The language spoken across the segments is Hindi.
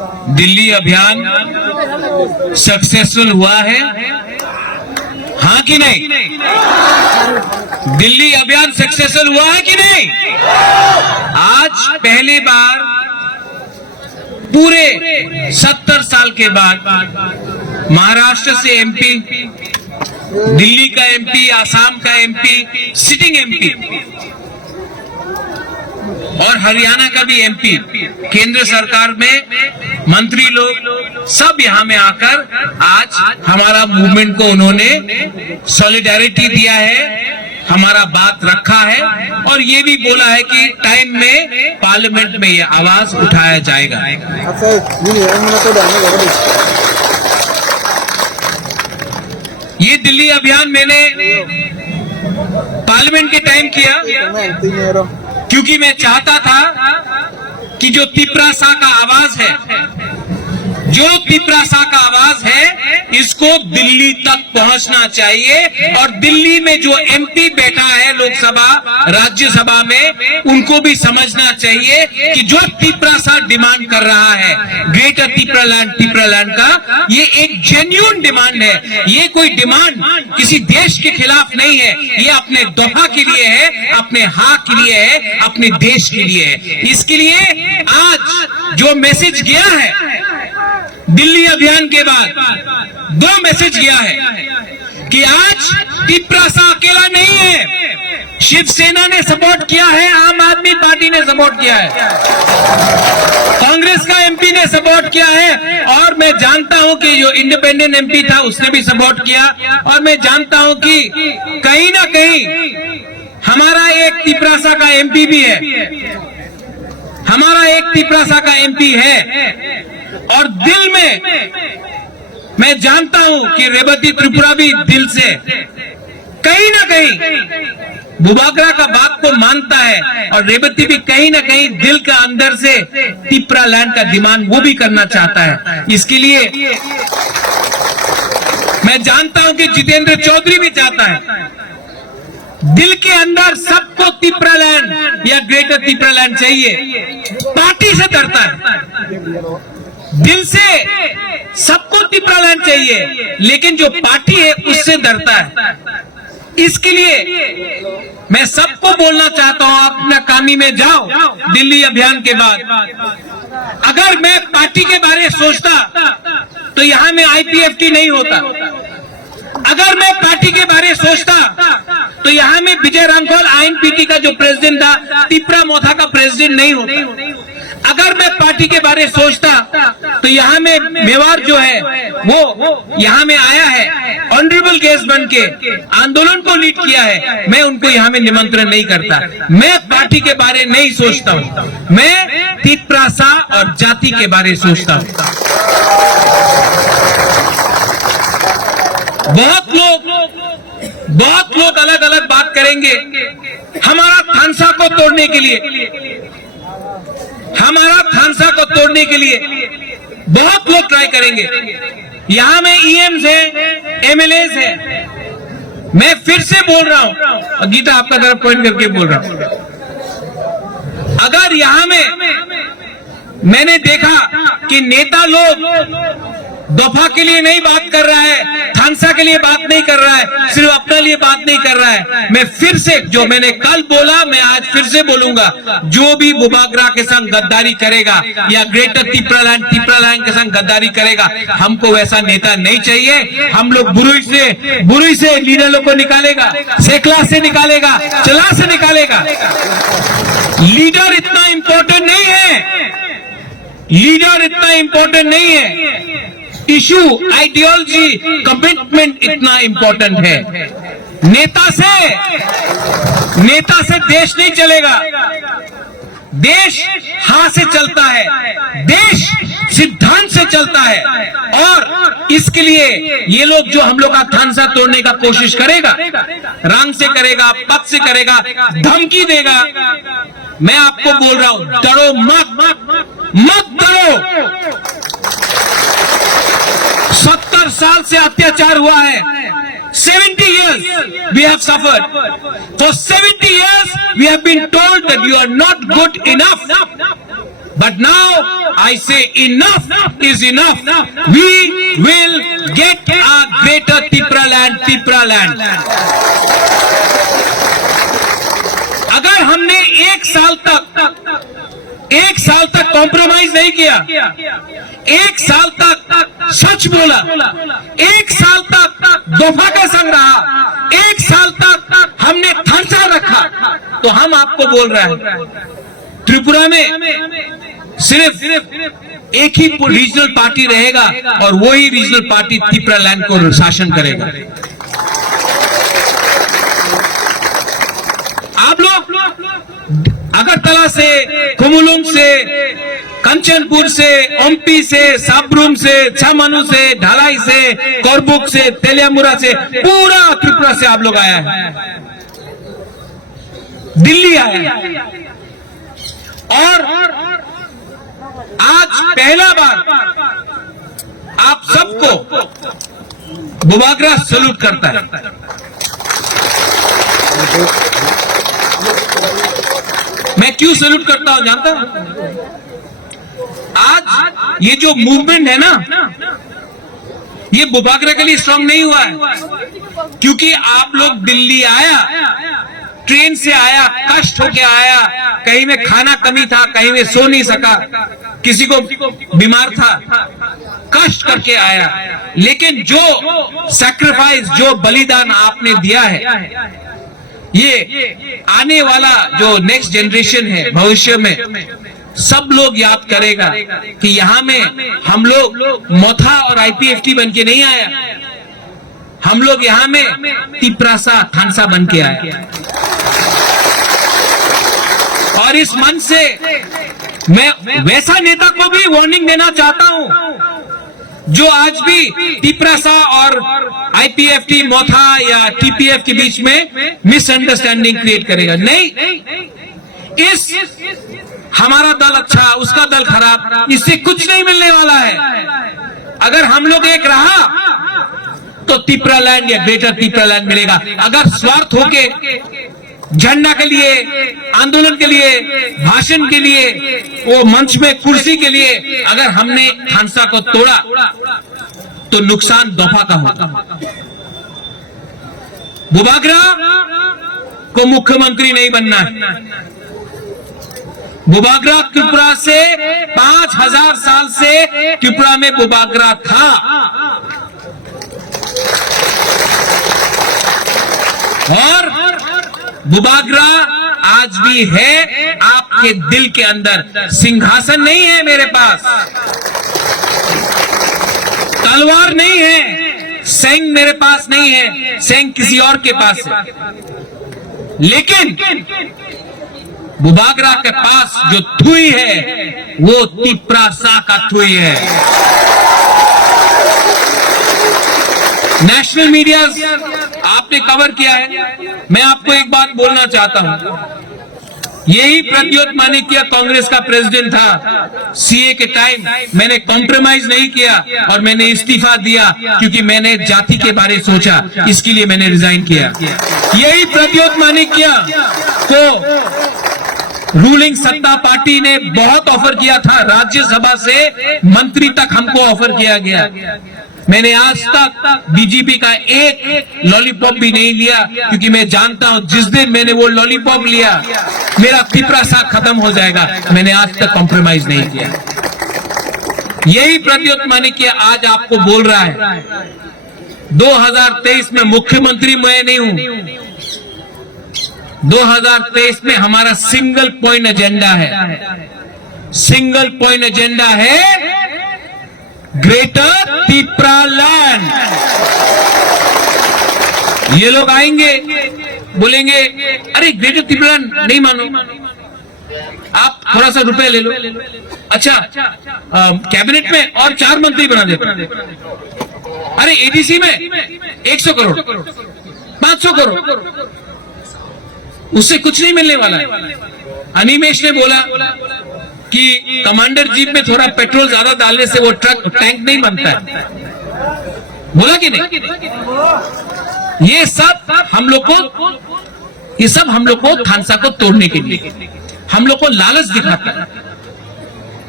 दिल्ली अभियान सक्सेसफुल हुआ है, हाँ कि नहीं? दिल्ली अभियान सक्सेसफुल हुआ है कि नहीं? आज पहली बार पूरे 70 साल के बाद महाराष्ट्र से एमपी, दिल्ली का एमपी, आसाम का एमपी, सिटिंग एमपी और हरियाणा का भी एमपी, केंद्र सरकार में मंत्री लोग सब यहां में आकर आज हमारा मूवमेंट को उन्होंने सॉलिडारिटी दिया है, हमारा बात रखा है और ये भी बोला है कि टाइम में पार्लियामेंट में ये आवाज उठाया जाएगा। ये दिल्ली अभियान मैंने पार्लियामेंट के टाइम किया क्योंकि मैं चाहता था कि जो तिपरासा का आवाज है, जो तिपरासा का आवाज है, इसको दिल्ली तक पहुंचना चाहिए और दिल्ली में जो एमपी बैठा है लोकसभा राज्यसभा में, उनको भी समझना चाहिए कि जो तिपरासा डिमांड कर रहा है ग्रेटर तिपरालैंड का, ये एक जेन्युइन डिमांड है। ये कोई डिमांड किसी देश के खिलाफ नहीं है, ये अपने दोहा के लिए है, अपने हक के लिए है, अपने देश के लिए है। इसके लिए आज जो मैसेज गया है दिल्ली अभियान के बाद, 2 मैसेज गया है कि आज तिपरासा अकेला नहीं है, शिवसेना ने सपोर्ट किया है, आम आदमी पार्टी ने सपोर्ट किया है, कांग्रेस का एमपी ने सपोर्ट किया है और मैं जानता हूं कि जो इंडिपेंडेंट एमपी था उसने भी सपोर्ट किया और मैं जानता हूं कि कहीं ना कहीं हमारा एक तिपरासा का एमपी भी है, हमारा एक तिपरासा का एमपी है और दिल में मैं जानता हूं कि रेवती त्रिपुरा भी दिल से कहीं ना कहीं बुबागरा का बात को मानता है और रेवती भी कहीं ना कहीं दिल का अंदर से तिपरालैंड का डिमांड वो भी करना चाहता है। इसके लिए मैं जानता हूं कि जितेंद्र चौधरी भी चाहता है, दिल के अंदर सबको तिपरालैंड या ग्रेटर तिपरालैंड चाहिए, पार्टी से डरता है, दिल से सबको तिपरालैंड चाहिए लेकिन जो पार्टी है उससे डरता है। इसके लिए मैं सबको बोलना चाहता हूं, अपना कामी में जाओ दिल्ली अभियान के बाद। अगर मैं पार्टी के बारे में सोचता तो यहां में आईपीएफटी नहीं होता, अगर मैं पार्टी के बारे में सोचता तो यहां में विजय रामफल आईएनपीटी का जो प्रेसिडेंट था तिपरा मोथा का प्रेसिडेंट नहीं होता, अगर मैं पार्टी के बारे में सोचता तो यहाँ में मेवाड़ जो है वो यहाँ में आया है, ऑनरेबल गेस्ट बन के आंदोलन को लीड किया है, मैं उनको यहाँ में निमंत्रण नहीं करता। मैं पार्टी के बारे में नहीं सोचता हूँ, मैं तिपरासा और जाति के बारे में सोचता हूँ। बहुत लोग अलग अलग बात करेंगे हमारा थानसा को तोड़ने के लिए, हमारा थानसा को तोड़ने के लिए बहुत लोग ट्राई करेंगे। यहां में ईएम्स है, एमएलएस है, मैं फिर से बोल रहा हूं, गीता आपका तरफ पॉइंट करके बोल रहा हूं, अगर यहां में मैंने देखा कि नेता लोग दफा के लिए नहीं बात कर रहा है, थानसा के लिए बात नहीं कर रहा है, सिर्फ अपने लिए बात नहीं कर रहा है, मैं फिर से जो मैंने कल बोला मैं आज फिर से बोलूंगा, जो भी बुबागरा के संग गद्दारी करेगा या ग्रेटर तिपरालैंड के संग गद्दारी करेगा, हमको वैसा नेता नहीं चाहिए। हम लोग बुरुई से लीडर लोग को निकालेगा, सेकला से निकालेगा, चला से निकालेगा। लीडर इतना इंपॉर्टेंट नहीं है, लीडर इतना इंपॉर्टेंट नहीं है, इशू आइडियोलॉजी कमिटमेंट इतना इंपॉर्टेंट है। नेता से देश नहीं चलेगा, देश हां से चलता है, देश सिद्धांत से चलता है और इसके लिए ये लोग जो हम लोग का थानसा तोड़ने का कोशिश करेगा, रंग से करेगा, पद से करेगा, धमकी देगा, मैं आपको बोल रहा हूं डरो मत डरो। 70 साल से अत्याचार हुआ है, 70 years we have suffered. For 70 years we have been told that you are not good enough. But now I say enough is enough. We will get a greater Tripura land. अगर हमने एक साल तक कॉम्प्रोमाइज नहीं किया, एक साल तक सच बोला, एक साल तक दफा का संग रहा, एक साल तक हमने थांसा रखा, तो हम आपको बोल रहे हैं त्रिपुरा में सिर्फ एक ही रीजनल पार्टी रहेगा और वही रीजनल पार्टी त्रिपुरा लैंड को शासन करेगा। आप लोग अगरतला से, कुमुलुंग से, कंचनपुर से, ओम्पी से, साब्रूम से, छामानू से, ढालाई से, कोरबुक से, तेलियामुरा से, पूरा त्रिपुरा से आप लोग आया है, दिल्ली आया है। और आज पहला बार आप सबको बुबागरा सैल्यूट करता है। मैं क्यों सैल्यूट करता हूं जानता हूं? आज ये जो मूवमेंट है ना, ये बुबागरा के लिए स्ट्रांग नहीं हुआ है, क्योंकि आप लोग दिल्ली आया, ट्रेन से आया, कष्ट होके आया, कहीं में खाना कमी था, कहीं में सो नहीं सका, किसी को बीमार था, कष्ट करके आया। लेकिन जो सैक्रिफाइस, जो बलिदान आपने दिया है, ये आने वाला जो नेक्स्ट जनरेशन है, भविष्य में सब लोग याद करेगा कि यहां में हम लोग मोथा और आईपीएफटी बन के नहीं आया, हम लोग यहां में तिप्रासा थानसा बन के आए। और इस मन से मैं वैसा नेता को भी वार्निंग देना चाहता हूं जो आज भी तिप्रासा और आईपीएफटी, मोथा या टीपीएफ के बीच में मिसअंडरस्टैंडिंग क्रिएट करेगा। नहीं, इस हमारा दल अच्छा, उसका दल खराब, इससे कुछ नहीं मिलने वाला है। अगर हम लोग एक रहा तो त्रिपुरा लैंड या ग्रेटर त्रिपुरा लैंड मिलेगा। अगर स्वार्थ होके झंडा के लिए, आंदोलन के लिए, भाषण के लिए, वो मंच में कुर्सी के लिए अगर हमने खानसा को तोड़ा तो नुकसान दफा का होगा। बुबागरा को मुख्यमंत्री नहीं बनना है। बुबागरा त्रिपुरा से 5000 साल से त्रिपुरा में बुबागरा था, और बुबागरा आज भी है आपके दिल के अंदर। सिंहासन नहीं है मेरे पास, तलवार नहीं है, सेंग मेरे पास नहीं है, सेंग किसी और के पास है। लेकिन बुबागरा के पास जो थुई है वो तिप्रासा का थुई है। नेशनल मीडिया आपने कवर किया है। मैं आपको एक बात बोलना चाहता हूं, यही प्रद्योत माणिक्य कांग्रेस का प्रेसिडेंट था। सीए के टाइम मैंने कॉम्प्रोमाइज नहीं किया और मैंने इस्तीफा दिया क्योंकि मैंने जाति के बारे में सोचा, इसके लिए मैंने रिजाइन किया। यही प्रद्योत माणिक्य को रूलिंग सत्ता पार्टी ने बहुत ऑफर किया था, राज्यसभा से मंत्री तक हमको ऑफर किया गया। मैंने आज तक बीजेपी का एक लॉलीपॉप भी नहीं लिया, क्योंकि मैं जानता हूं जिस दिन मैंने वो लॉलीपॉप लिया मेरा तिप्रासा खत्म हो जाएगा। मैंने आज तक कॉम्प्रोमाइज नहीं किया। यही प्रद्योत माणिक्य आज आपको बोल रहा है 2023 में मुख्यमंत्री मैं नहीं हूं। 2023 में हमारा सिंगल पॉइंट एजेंडा है, सिंगल पॉइंट एजेंडा है ग्रेटर त्रिपुरा लैंड। ये लोग आएंगे बोलेंगे अरे ग्रेटर त्रिपुरा नहीं मानो, आप थोड़ा सा रुपए ले लो, अच्छा कैबिनेट में और 4 मंत्री बना देते, अरे एडीसी में 100 करोड़ 500 करोड़, उससे कुछ नहीं मिलने वाला है। अनिमेश ने बोला कि कमांडर जीप में थोड़ा पेट्रोल ज्यादा डालने से वो ट्रक टैंक नहीं बनता है, बोला कि नहीं? ये सब हम लोग को थानसा को तोड़ने के लिए हम लोग को लालच दिखाता है।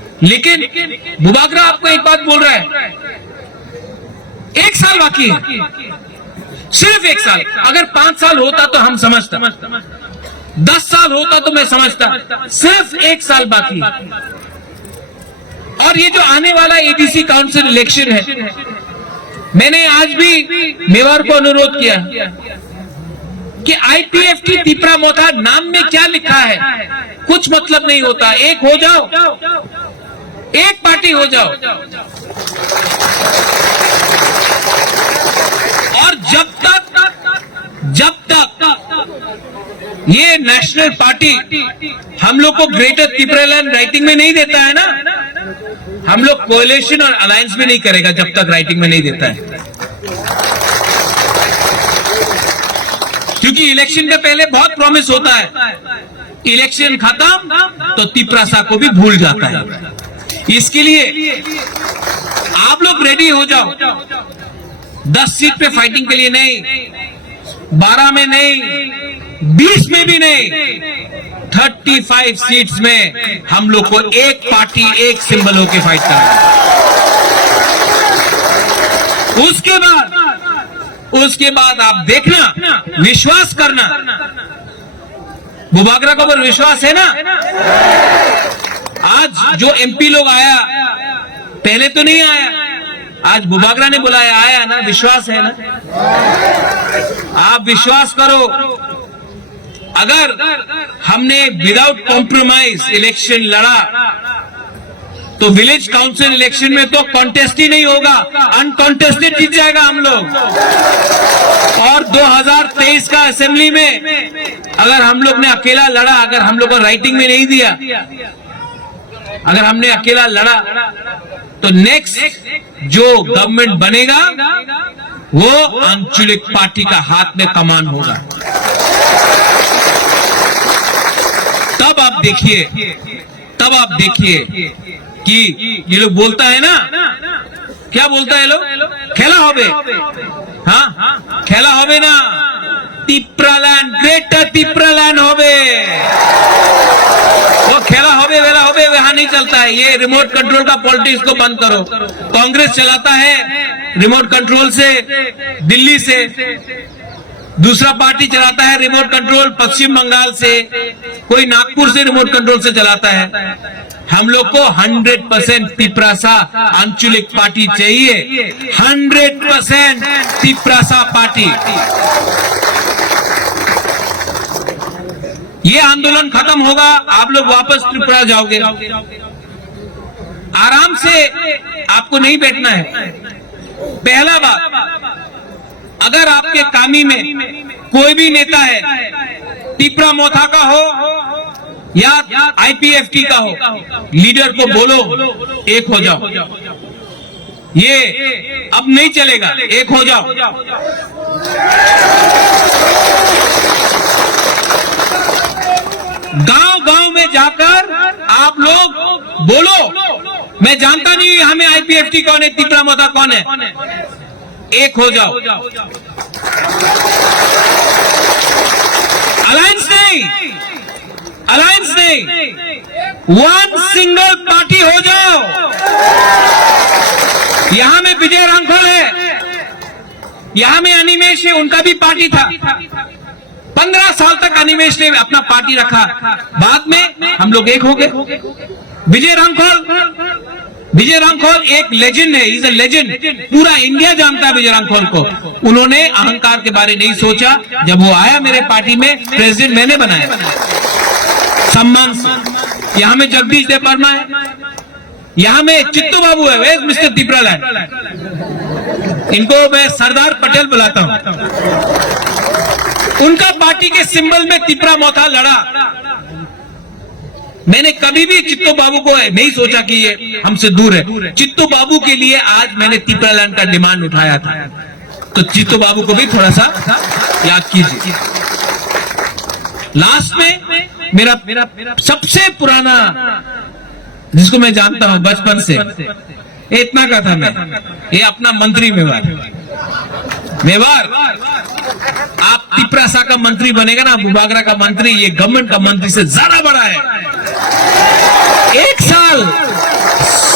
लेकिन बुबागरा आपको एक बात बोल रहा है, 1 साल बाकी है, सिर्फ 1 साल। अगर 5 साल होता तो हम समझता, 10 साल होता तो मैं समझता, सिर्फ 1 साल बाकी है। और ये जो आने वाला एडीसी काउंसिल इलेक्शन है, मैंने आज भी मेवाड़ को अनुरोध किया कि आईपीएफटी तिपरा मोथा नाम में क्या लिखा है, कुछ मतलब नहीं होता। एक हो जाओ, एक पार्टी हो जाओ। और जब तक ये नेशनल पार्टी हम लोग को ग्रेटर तिपरालैंड राइटिंग में नहीं देता है ना, हम लोग कोएलिशन और अलायंस में नहीं करेगा जब तक राइटिंग में नहीं देता है। क्योंकि इलेक्शन के पहले बहुत प्रॉमिस होता है, इलेक्शन खत्म तो तिपरासा को भी भूल जाता है। इसके लिए आप लोग रेडी हो जाओ। 10 सीट पे फाइटिंग के लिए नहीं, 12 में नहीं, 20 में भी नहीं, 35 सीट्स में हम लोग को एक पार्टी एक सिंबल होके फाइट करना है। उसके बाद आप देखना, विश्वास करना। बुबागरा को विश्वास है ना? आज जो एमपी लोग आया, पहले तो नहीं आया, आज बुबागरा ने बुलाया, आया ना, विश्वास है ना? आप विश्वास करो, अगर हमने विदाउट कॉम्प्रोमाइज इलेक्शन लड़ा तो विलेज काउंसिल इलेक्शन में तो कॉन्टेस्ट ही नहीं होगा, अनकॉन्टेस्टेड जीत जाएगा हम लोग। और 2023 का असेंबली में अगर हम लोग ने अकेला लड़ा, अगर हम लोग को राइटिंग में नहीं दिया, अगर हमने अकेला लड़ा तो नेक्स्ट जो गवर्नमेंट बनेगा वो आंचलिक पार्टी का हाथ में कमान होगा। तब आप देखिए कि ये लोग बोलता है ना, क्या बोलता है लोग, खेला होबे, हाँ खेला होबे ना, तिपरालैंड, ग्रेटर तिपरालैंड होबे। वो खेला होबे वेला होबे वहां नहीं चलता है। ये रिमोट कंट्रोल का पॉलिटिक्स को बंद करो। कांग्रेस चलाता है रिमोट कंट्रोल से दिल्ली से, दूसरा पार्टी चलाता है रिमोट कंट्रोल पश्चिम बंगाल से, कोई नागपुर से रिमोट कंट्रोल से चलाता है। हम लोग को 100% तिपरासा आंचलिक पार्टी चाहिए, 100% तिपरासा पार्टी। ये आंदोलन खत्म होगा, आप लोग वापस त्रिपुरा जाओगे। आराम से आपको नहीं बैठना है। पहला बात, अगर आपके कामी में कोई भी नेता है, तिपरा मोथा का हो या आईपीएफटी का हो, लीडर को बोलो एक हो जाओ। ये अब नहीं चलेगा, एक हो जाओ। गांव में जाकर आप लोग बोलो, मैं जानता नहीं हमें आईपीएफटी कौन है, तिपरा मोथा कौन है, एक हो जाओ। अलायंस नहीं, वन सिंगल पार्टी हो जाओ। यहां में विजय रांखल है, यहां में अनिमेश है, उनका भी पार्टी था। 15 साल तक अनिमेश ने अपना पार्टी रखा, बाद में हम लोग एक हो गए। विजय रांखल एक लेजेंड है, इज अ लेजेंड, पूरा इंडिया जानता है विजय रांखल को। उन्होंने अहंकार के बारे नहीं सोचा। जब वो आया मेरे पार्टी में, प्रेसिडेंट मैंने बनाया सम्मान से। यहां में जगदीश देववर्मा है, यहां में चित्तू बाबू है, वे मिस्टर तिपरालैंड, इनको मैं सरदार पटेल बुलाता हूं। उनका पार्टी के सिंबल में तिपरा मोथा लड़ा। मैंने कभी भी चित्तू बाबू को नहीं सोचा कि ये हमसे दूर है। चित्तू बाबू के लिए आज मैंने तिपरालैंड का डिमांड उठाया था, तो चित्तू बाबू को भी थोड़ा सा याद कीजिए। लास्ट में मेरा सबसे पुराना, जिसको मैं जानता हूं बचपन से, इतना का था मैं, ये अपना मंत्री मेवाड़, आप तिपरासा का मंत्री बनेगा ना, बुबागरा का मंत्री, ये गवर्नमेंट का मंत्री से ज्यादा बड़ा है। 1 साल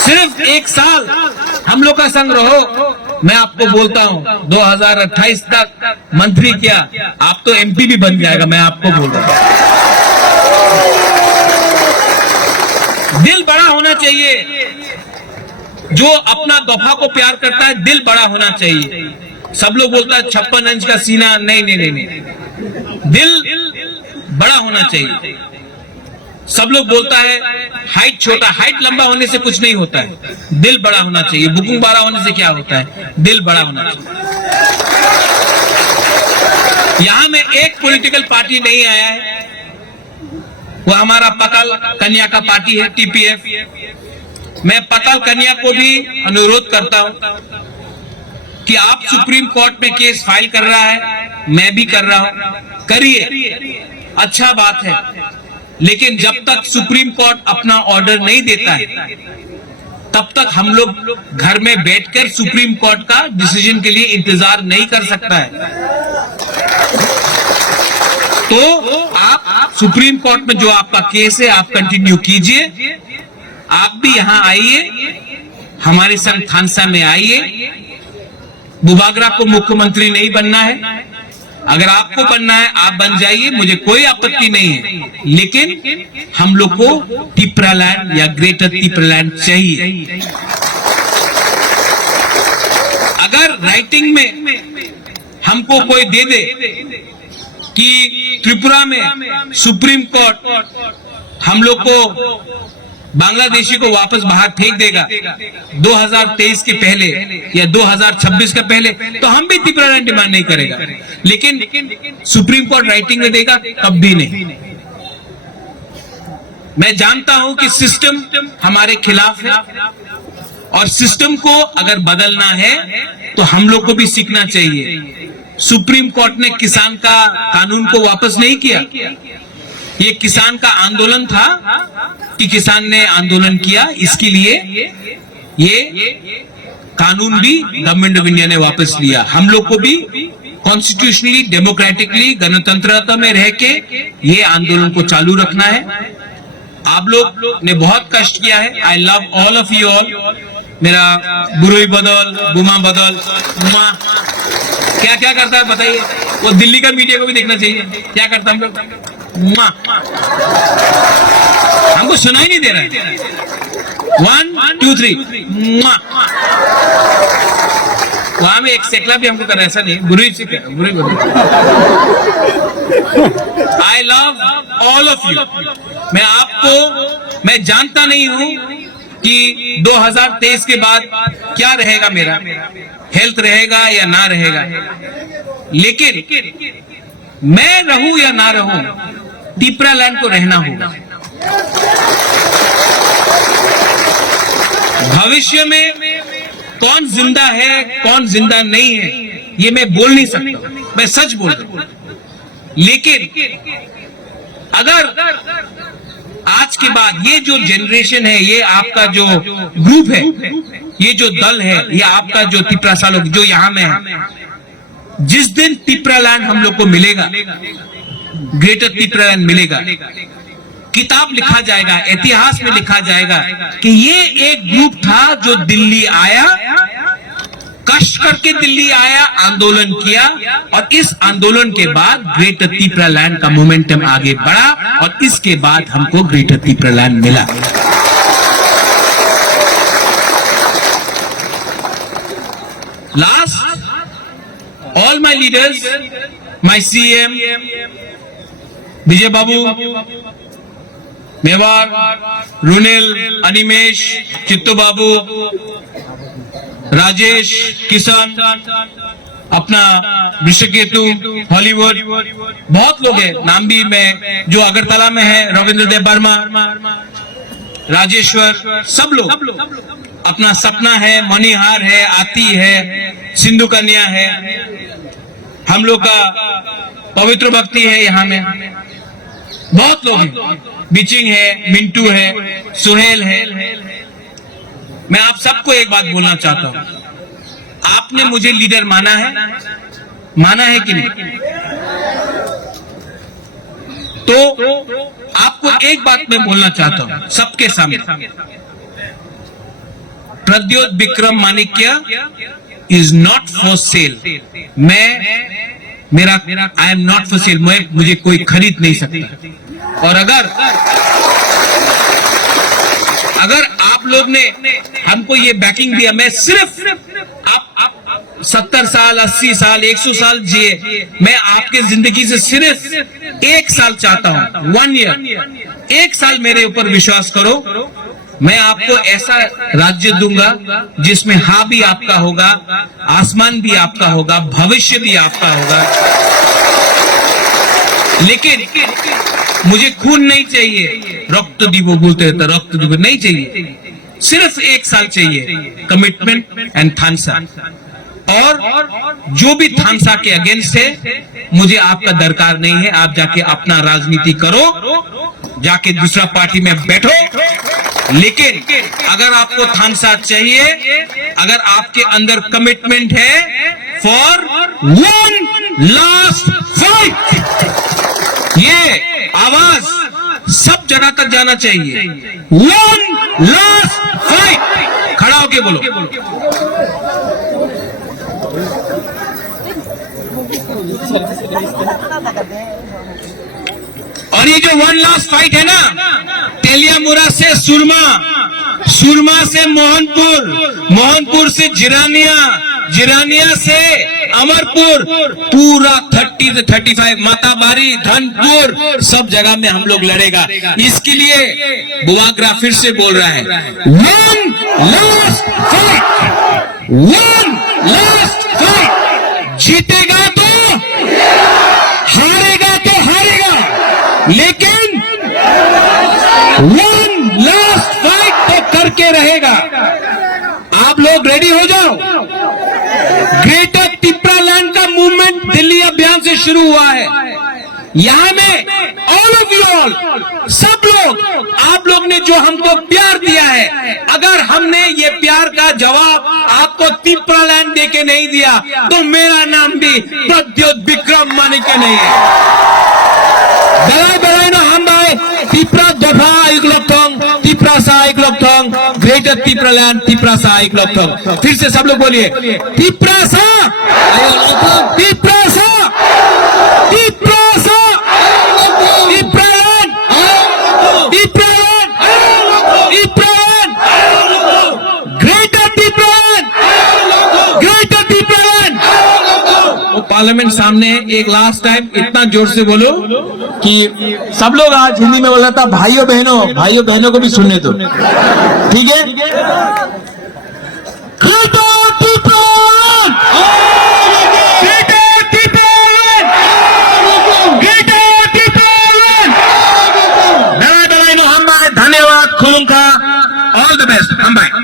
सिर्फ 1 साल हम लोग का संग रहो, मैं आपको बोलता हूं 2028 तक मंत्री क्या, आप तो एमपी भी बन जाएगा, मैं आपको बोल रहा हूं। दिल बड़ा होना चाहिए, जो अपना दफा को प्यार करता है दिल बड़ा होना चाहिए। सब लोग बोलता है 56 इंच का सीना, नहीं नहीं नहीं नहीं, दिल बड़ा होना चाहिए। सब लोग बोलता है हाइट छोटा, हाइट लंबा होने से कुछ नहीं होता है, दिल बड़ा होना चाहिए। बुकिंग बड़ा होने से क्या होता है, दिल बड़ा होना चाहिए। यहां में एक पॉलिटिकल पार्टी नहीं आया है, वो हमारा पकल कन्या का पार्टी है, टीपीएफ। मैं पकल कन्या को भी अनुरोध करता हूं कि आप सुप्रीम कोर्ट में केस फाइल कर रहा है, मैं भी कर रहा हूं, करिए, अच्छा बात है। लेकिन जब तक सुप्रीम कोर्ट अपना ऑर्डर नहीं देता है, तब तक हम लोग घर में बैठकर सुप्रीम कोर्ट का डिसीजन के लिए इंतजार नहीं कर सकता है। तो आप सुप्रीम कोर्ट में जो आपका केस है आप कंटिन्यू कीजिए, आप भी यहां आइए, हमारे संग थानसा में आइए। बुबागरा को मुख्यमंत्री नहीं बनना है, अगर आपको बनना है आप बन जाइए, मुझे कोई आपत्ति नहीं है। लेकिन हम लोग को तिप्रालैंड या ग्रेटर तिप्रालैंड चाहिए। अगर राइटिंग में हमको कोई दे दे कि त्रिपुरा में सुप्रीम कोर्ट हम लोग को बांग्लादेशी को वापस बाहर फेंक देगा 2023 के पहले या 2026 के पहले, तो हम भी तिप्रालैंड डिमांड नहीं करेगा। लेकिन सुप्रीम कोर्ट राइटिंग में देगा तब भी नहीं। मैं जानता हूं कि सिस्टम हमारे खिलाफ है, और सिस्टम को अगर बदलना है तो हम लोग को भी सीखना चाहिए। सुप्रीम कोर्ट ने किसान का कानून को वापस नहीं किया, ये किसान का आंदोलन था कि किसान ने आंदोलन किया, इसके लिए ये कानून भी गवर्नमेंट ऑफ इंडिया ने वापस लिया। हम लोग को भी कॉन्स्टिट्यूशनली डेमोक्रेटिकली गणतंत्रता में रह के ये आंदोलन को चालू रखना है। आप लोग ने बहुत कष्ट किया है, I love all of you all. मेरा बुरुई बदल, बुमा बदल, उमा क्या क्या करता है बताइए, वो दिल्ली का मीडिया को भी देखना चाहिए क्या करता हम लोग। हमको सुनाई नहीं दे रहा है। 1 2 3 वहां में एक सेकला भी हमको कर रहा है, ऐसा नहीं, बुरी से कर, बुरी I love all of you. मैं आपको, मैं जानता नहीं हूं कि 2023 के बाद क्या रहेगा, मेरा हेल्थ रहेगा या ना रहेगा, लेकिन मैं रहूं या ना रहूं, तिप्रालैंड को रहना होगा। भविष्य में कौन जिंदा है कौन जिंदा नहीं है ये मैं बोल नहीं सकता, मैं सच बोल रहा हूं। लेकिन अगर आज के बाद ये जो जनरेशन है, ये आपका जो ग्रुप है, ये जो दल है, ये आपका जो तिप्रा सालों जो यहां में है, जिस दिन तिप्रालैंड हम लोग को मिलेगा, ग्रेटर तिप्रालैंड मिलेगा, किताब लिखा जाएगा, इतिहास में लिखा जाएगा कि ये एक ग्रुप था जो दिल्ली आया, कष्ट करके दिल्ली आया, आंदोलन किया, और इस आंदोलन के बाद ग्रेटर तिप्रालैंड का मोमेंटम आगे बढ़ा, और इसके बाद हमको ग्रेटर तिप्रालैंड मिला। Last, all my leaders, my CM, विजय बाबू, मेवार, रुनेल, अनिमेश, चित्तू बाबू, राजेश, किशन, अपना विश्वकेतु, हॉलीवुड, बहुत लोग हैं, नाम भी मैं जो अगरतला में है, रविंद्र देव वर्मा, राजेश्वर, सब लोग। अपना सपना है, मणिहार है, आती है, सिंधु कन्या है, हम लोग का पवित्र भक्ति है, यहाँ में बहुत लोग हैं, बिचिंग है, मिंटू है, सुहेल है। मैं आप सबको एक बात बोलना चाहता हूं, आपने मुझे लीडर माना है कि नहीं? तो आपको एक बात मैं बोलना चाहता हूं सबके सामने, प्रद्योत विक्रम माणिक्य is not for sale. I am not for sale, मुझे कोई खरीद नहीं सकता। और अगर आप लोग ने हमको ये बैकिंग दिया, मैं सिर्फ आप 70 साल 80 साल 100 साल जिए, मैं आपके जिंदगी से सिर्फ 1 साल चाहता हूं, 1 ईयर, 1 साल मेरे ऊपर विश्वास करो। मैं आपको ऐसा राज्य दूंगा जिसमें हाँ भी आपका होगा, आसमान भी आपका होगा, भविष्य भी आपका होगा। लेकिन मुझे खून नहीं चाहिए, रक्त दीवो बोलते रहता, रक्त दीवो नहीं चाहिए, सिर्फ 1 साल चाहिए कमिटमेंट एंड थानसा। और जो भी थानसा के अगेंस्ट है, मुझे आपका दरकार नहीं है। आप जाके अपना राजनीति करो, जाके दूसरा पार्टी में बैठो। लेकिन अगर आपको थानसा चाहिए, अगर आपके अंदर कमिटमेंट है फॉर वन लास्ट फाइट, ये आवाज सब जगह तक जाना चाहिए। वन लास्ट फाइट, खड़ा होके बोलो। और ये जो वन लास्ट फाइट है ना, तेलियामुरा से सुरमा, सुरमा से मोहनपुर, मोहनपुर से जिरानिया, जिरानिया से अमरपुर, पूरा 30 से 35 माताबारी, धनपुर, सब जगह में हम लोग लड़ेगा। इसके लिए बुआग्रा फिर से बोल रहा है, one last fight, one last fight. जीतेगा तो हारेगा तो हारेगा, लेकिन वन लास्ट फाइट तो करके रहेगा। आप लोग रेडी हो जाओ। ग्रेटर तिपरा लैंड का मूवमेंट दिल्ली अभियान से शुरू हुआ है। यहां में ऑल ऑफ यू ऑल, सब लोग, आप लोग ने जो हमको प्यार दिया है, अगर हमने ये प्यार का जवाब आपको तिपरा लैंड देके नहीं दिया, तो मेरा नाम भी प्रद्योत विक्रम माणिक्य नहीं है। बलाई ना हम भाई तिपरा दफा एक लक्षण, तिपरा सा एक लक्षण, ग्रेटर तिपरा लैंड, तिपरा सा एक लक्षण। फिर से सब लोग बोलिए, तिपरा सा, तिपरा सा, तिपरा सा, Tipra land, Tipra land, Tipra land, greater Tipra land, greater Tipra land. Parliament सामने है, एक लास्ट टाइम इतना जोर से बोलो कि सब लोग आज हिंदी में बोल रहा था, भाइयों बहनों को भी सुनने दो, ठीक है? धन्यवाद, खुलूंगा, ऑल द बेस्ट, हम भाई।